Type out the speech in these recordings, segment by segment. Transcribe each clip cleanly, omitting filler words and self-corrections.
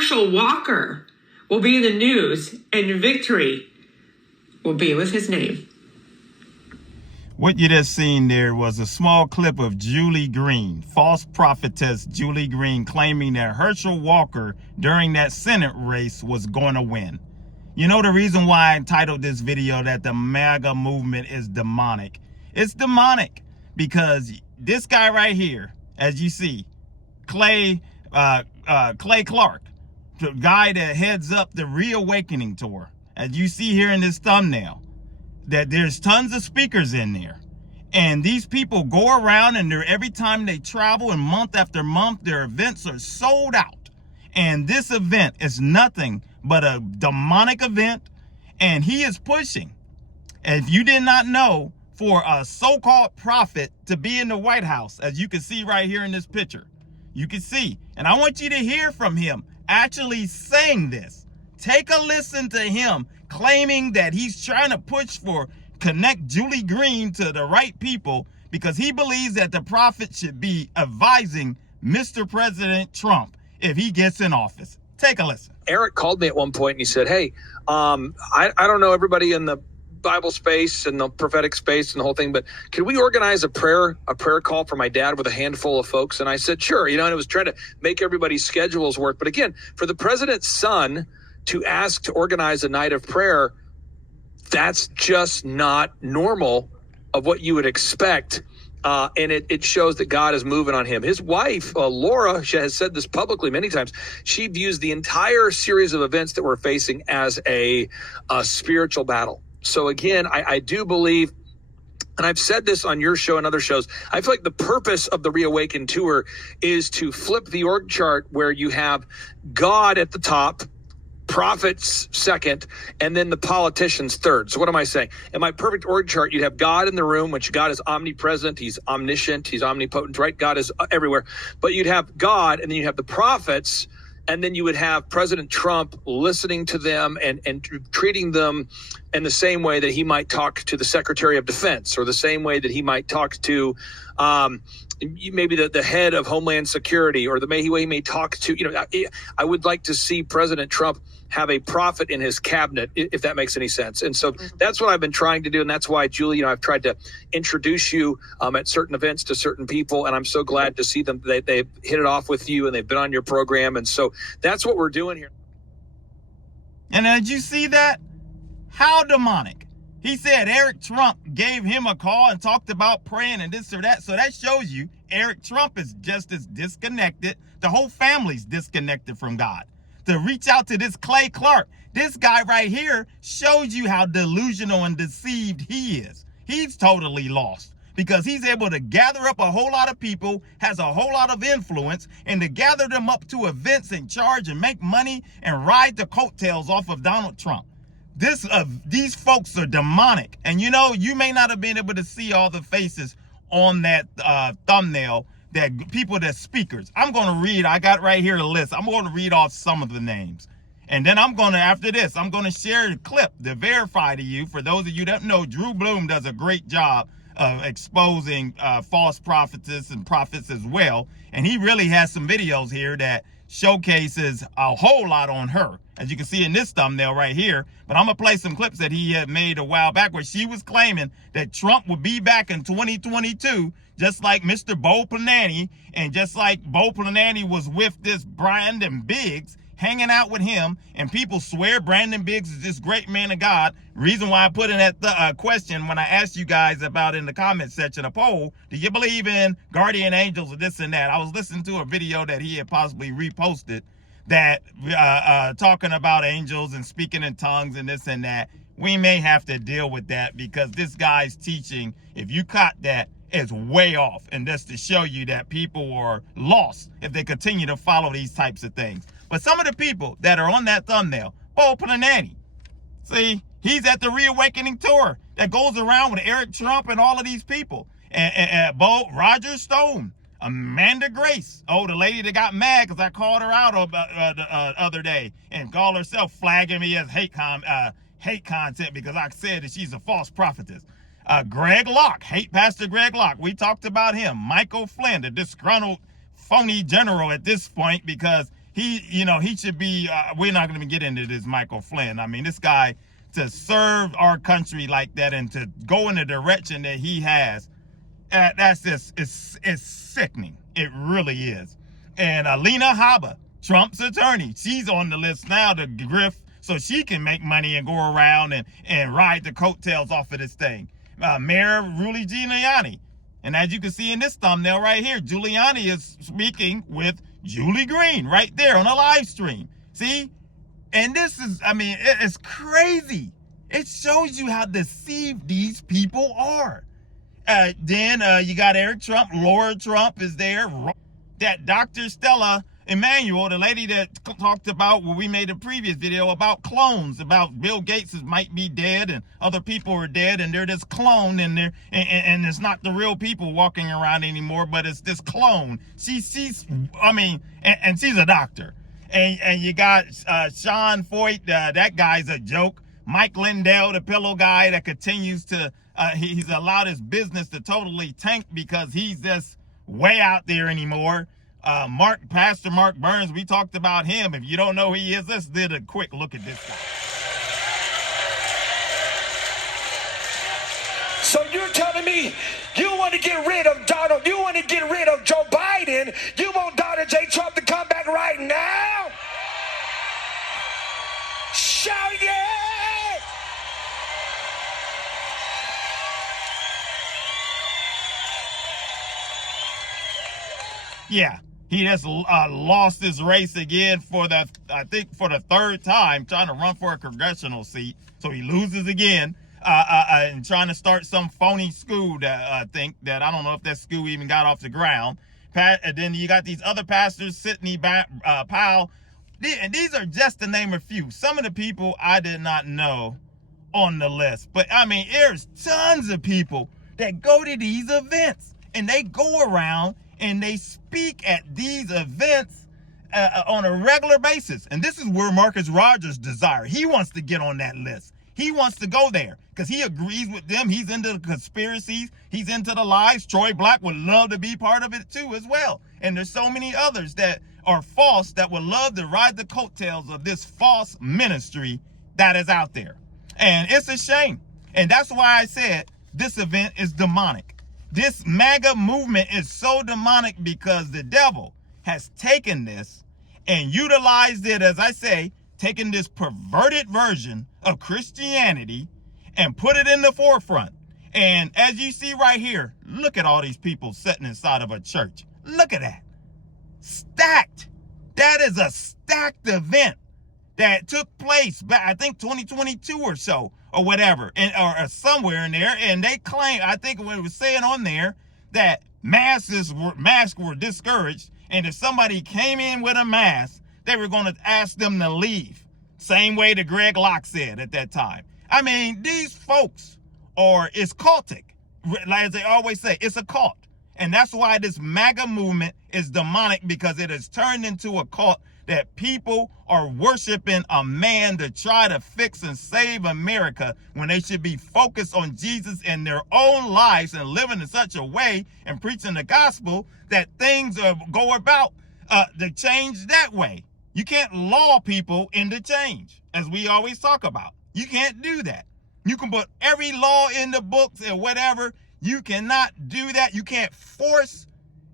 Herschel Walker will be in the news, and victory will be with his name. What you just seen there was a small clip of Julie Green, false prophetess Julie Green, claiming that Herschel Walker during that Senate race was going to win. You know the reason why I entitled this video that the MAGA movement is demonic? It's demonic because this guy right here, as you see, Clay Clark, the guy that heads up the Reawakening Tour, as you see here in this thumbnail, that there's tons of speakers in there. And these people go around and every time they travel and month after month, their events are sold out. And this event is nothing but a demonic event. And he is pushing, if you did not know, for a so-called prophet to be in the White House, as you can see right here in this picture. You can see. And I want you to hear from him actually saying this. Take a listen to him claiming that he's trying to push for connect Julie Green to the right people because he believes that the prophet should be advising Mr. President Trump if he gets in office. Take a listen. Eric called me at one point and he said, hey, I don't know everybody in the Bible space and the prophetic space and the whole thing, but can we organize a prayer call for my dad with a handful of folks? And I said, sure. And it was trying to make everybody's schedules work. But again, for the president's son to ask to organize a night of prayer, that's just not normal of what you would expect. And it shows that God is moving on him. His wife, Laura, she has said this publicly many times. She views the entire series of events that we're facing as a spiritual battle. So again, I do believe, and I've said this on your show and other shows, I feel like the purpose of the Reawaken Tour is to flip the org chart where you have God at the top, prophets second, and then the politicians third. So what am I saying? In my perfect org chart, you'd have God in the room, which God is omnipresent, he's omniscient, he's omnipotent, right? God is everywhere. But you'd have God, and then you have the prophets, and then you would have President Trump listening to them and treating them in the same way that he might talk to the Secretary of Defense, or the same way that he might talk to maybe the head of Homeland Security, or the way he may talk to, I would like to see President Trump have a prophet in his cabinet, if that makes any sense. And so that's what I've been trying to do. And that's why, Julie, I've tried to introduce you at certain events to certain people. And I'm so glad to see them. They've hit it off with you and they've been on your program. And so that's what we're doing here. And did you see that? How demonic. He said Eric Trump gave him a call and talked about praying and this or that. So that shows you Eric Trump is just as disconnected. The whole family's disconnected from God. To reach out to this Clay Clark, this guy right here shows you how delusional and deceived he is. He's totally lost because he's able to gather up a whole lot of people, has a whole lot of influence, and to gather them up to events and charge and make money and ride the coattails off of Donald Trump. These folks are demonic. And you may not have been able to see all the faces on that thumbnail, that people, that speakers. I'm going to read, I got right here a list. I'm going to read off some of the names. And then after this, I'm going to share a clip to verify to you. For those of you that know, Drew Bloom does a great job of exposing false prophetess and prophets as well. And he really has some videos here that showcases a whole lot on her, as you can see in this thumbnail right here. But I'm going to play some clips that he had made a while back where she was claiming that Trump would be back in 2022, just like Mr. Bo Planani, and just like Bo Planani was with this Brandon Biggs, hanging out with him, and people swear Brandon Biggs is this great man of God. Reason why I put in that question when I asked you guys about in the comment section, a poll, do you believe in guardian angels or this and that? I was listening to a video that he had possibly reposted that talking about angels and speaking in tongues and this and that. We may have to deal with that because this guy's teaching, if you caught that, is way off. And that's to show you that people are lost if they continue to follow these types of things. But some of the people that are on that thumbnail, Bo Planani, see, he's at the Reawakening Tour that goes around with Eric Trump and all of these people. And Roger Stone, Amanda Grace, the lady that got mad because I called her out the other day and called herself flagging me as hate content because I said that she's a false prophetess. Greg Locke, hate Pastor Greg Locke. We talked about him. Michael Flynn, the disgruntled, phony general at this point because he should be, we're not going to get into this Michael Flynn. I mean, this guy, to serve our country like that and to go in the direction that he has, that's just, it's sickening. It really is. And Alina Habba, Trump's attorney, she's on the list now to grift so she can make money and go around and ride the coattails off of this thing. Mayor Rudy Giuliani. And as you can see in this thumbnail right here, Giuliani is speaking with Julie Green right there on a live stream. See? And this is, I mean, it's crazy. It shows you how deceived these people are. Then you got Eric Trump, Laura Trump is there. That Dr. Stella Emanuel, the lady that talked about when we made a previous video about clones, about Bill Gates might be dead and other people are dead and they're this clone in there, and it's not the real people walking around anymore, but it's this clone. She's a doctor. And you got Sean Foyt, that guy's a joke. Mike Lindell, the pillow guy that continues to, he's allowed his business to totally tank because he's just way out there anymore. Pastor Mark Burns, we talked about him. If you don't know who he is, let's do a quick look at this guy. So you're telling me you want to get rid of Donald, you want to get rid of Joe Biden, you want Donald J. Trump to come back right now? Shout yeah! Yeah, he just lost his race again for the third time, trying to run for a congressional seat. So he loses again, and trying to start some phony school that I don't know if that school even got off the ground. And then you got these other pastors, Sidney Powell. And these are just to name a few. Some of the people I did not know on the list. But I mean, there's tons of people that go to these events and they go around and they speak at these events on a regular basis. And this is where Marcus Rogers' desire. He wants to get on that list. He wants to go there because he agrees with them. He's into the conspiracies. He's into the lies. Troy Black would love to be part of it too as well. And there's so many others that are false that would love to ride the coattails of this false ministry that is out there. And it's a shame. And that's why I said this event is demonic. This MAGA movement is so demonic because the devil has taken this and utilized it, as I say, taken this perverted version of Christianity and put it in the forefront. And as you see right here, look at all these people sitting inside of a church. Look at that. Stacked. That is a stacked event that took place back, I think 2022 or so, or whatever, or somewhere in there. And they claim, I think what it was saying on there, that masks were discouraged. And if somebody came in with a mask, they were going to ask them to leave. Same way that Greg Locke said at that time. I mean, these folks it's cultic. Like they always say, it's a cult. And that's why this MAGA movement is demonic, because it has turned into a cult that people are worshiping a man to try to fix and save America when they should be focused on Jesus in their own lives and living in such a way and preaching the gospel that things go about the change that way. You can't law people into change, as we always talk about. You can't do that. You can put every law in the books and whatever. You cannot do that. You can't force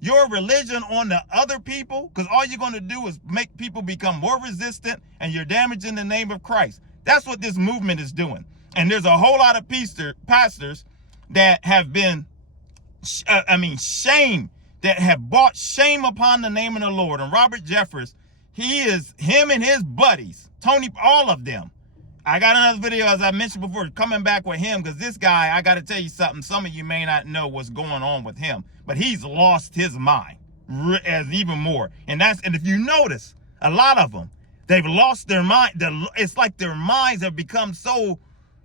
your religion on the other people, because all you're going to do is make people become more resistant, and you're damaging the name of Christ. That's what this movement is doing. And there's a whole lot of pastors that have been, shame, that have brought shame upon the name of the Lord. And Robert Jeffress, him and his buddies, Tony, all of them. I got another video, as I mentioned before, coming back with him, because this guy, I got to tell you something. Some of you may not know what's going on with him, but he's lost his mind as even more. And if you notice, a lot of them, they've lost their mind. It's like their minds have become so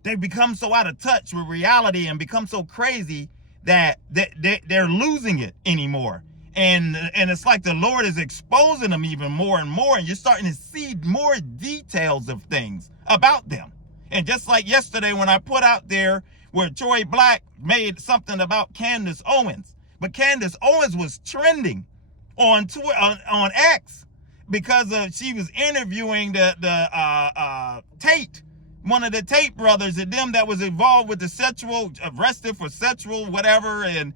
out of touch with reality and become so crazy that they're losing it anymore. And it's like the Lord is exposing them even more and more, and you're starting to see more details of things about them. And just like yesterday when I put out there where Troy Black made something about Candace Owens, but Candace Owens was trending on X because she was interviewing the Tate, one of the Tate brothers, and them that was involved with the sexual, arrested for sexual whatever, and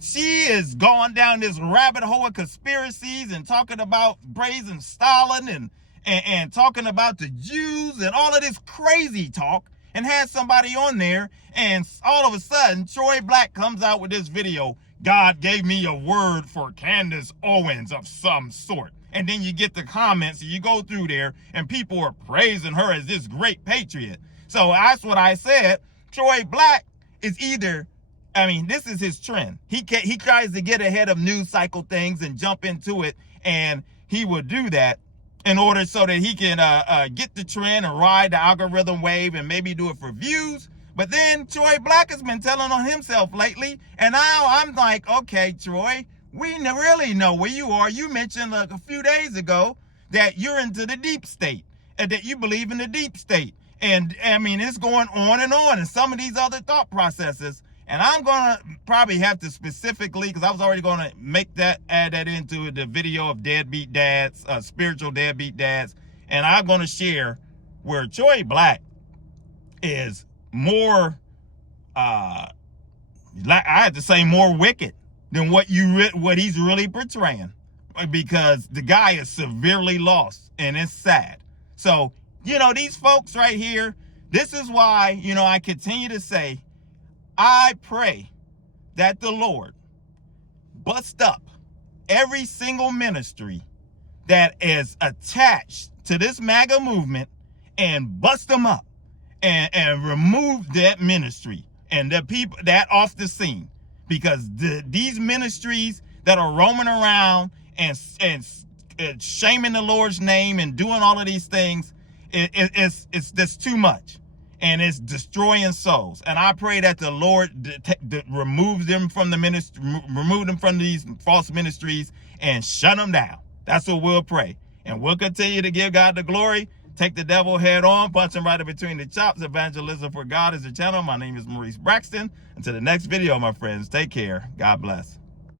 she is going down this rabbit hole of conspiracies and talking about praising Stalin and talking about the Jews and all of this crazy talk, and had somebody on there, and all of a sudden Troy Black comes out with this video. God gave me a word for Candace Owens of some sort. And then you get the comments, and you go through there, and people are praising her as this great patriot. So that's what I said. Troy Black is either, I mean, this is his trend. He tries to get ahead of news cycle things and jump into it, and he will do that in order so that he can get the trend and ride the algorithm wave and maybe do it for views. But then Troy Black has been telling on himself lately, and now I'm like, okay, Troy, we really know where you are. You mentioned like a few days ago that you're into the deep state and that you believe in the deep state. And I mean, it's going on and some of these other thought processes. And I'm going to probably have to specifically, because I was already going to add that into the video of deadbeat dads, spiritual deadbeat dads. And I'm going to share where Troy Black is more, I have to say more wicked than what he's really portraying, because the guy is severely lost, and it's sad. So, you know, these folks right here, this is why, you know, I continue to say, I pray that the Lord bust up every single ministry that is attached to this MAGA movement, and bust them up and remove that ministry and the people that off the scene. Because these ministries that are roaming around and shaming the Lord's name and doing all of these things, it's just too much, and it's destroying souls. And I pray that the Lord removes them from the ministry, remove them from these false ministries, and shut them down. That's what we'll pray, and we'll continue to give God the glory. Take the devil head on, punch him right in between the chops. Evangelism for God is the channel. My name is Maurice Braxton. Until the next video, my friends, take care. God bless.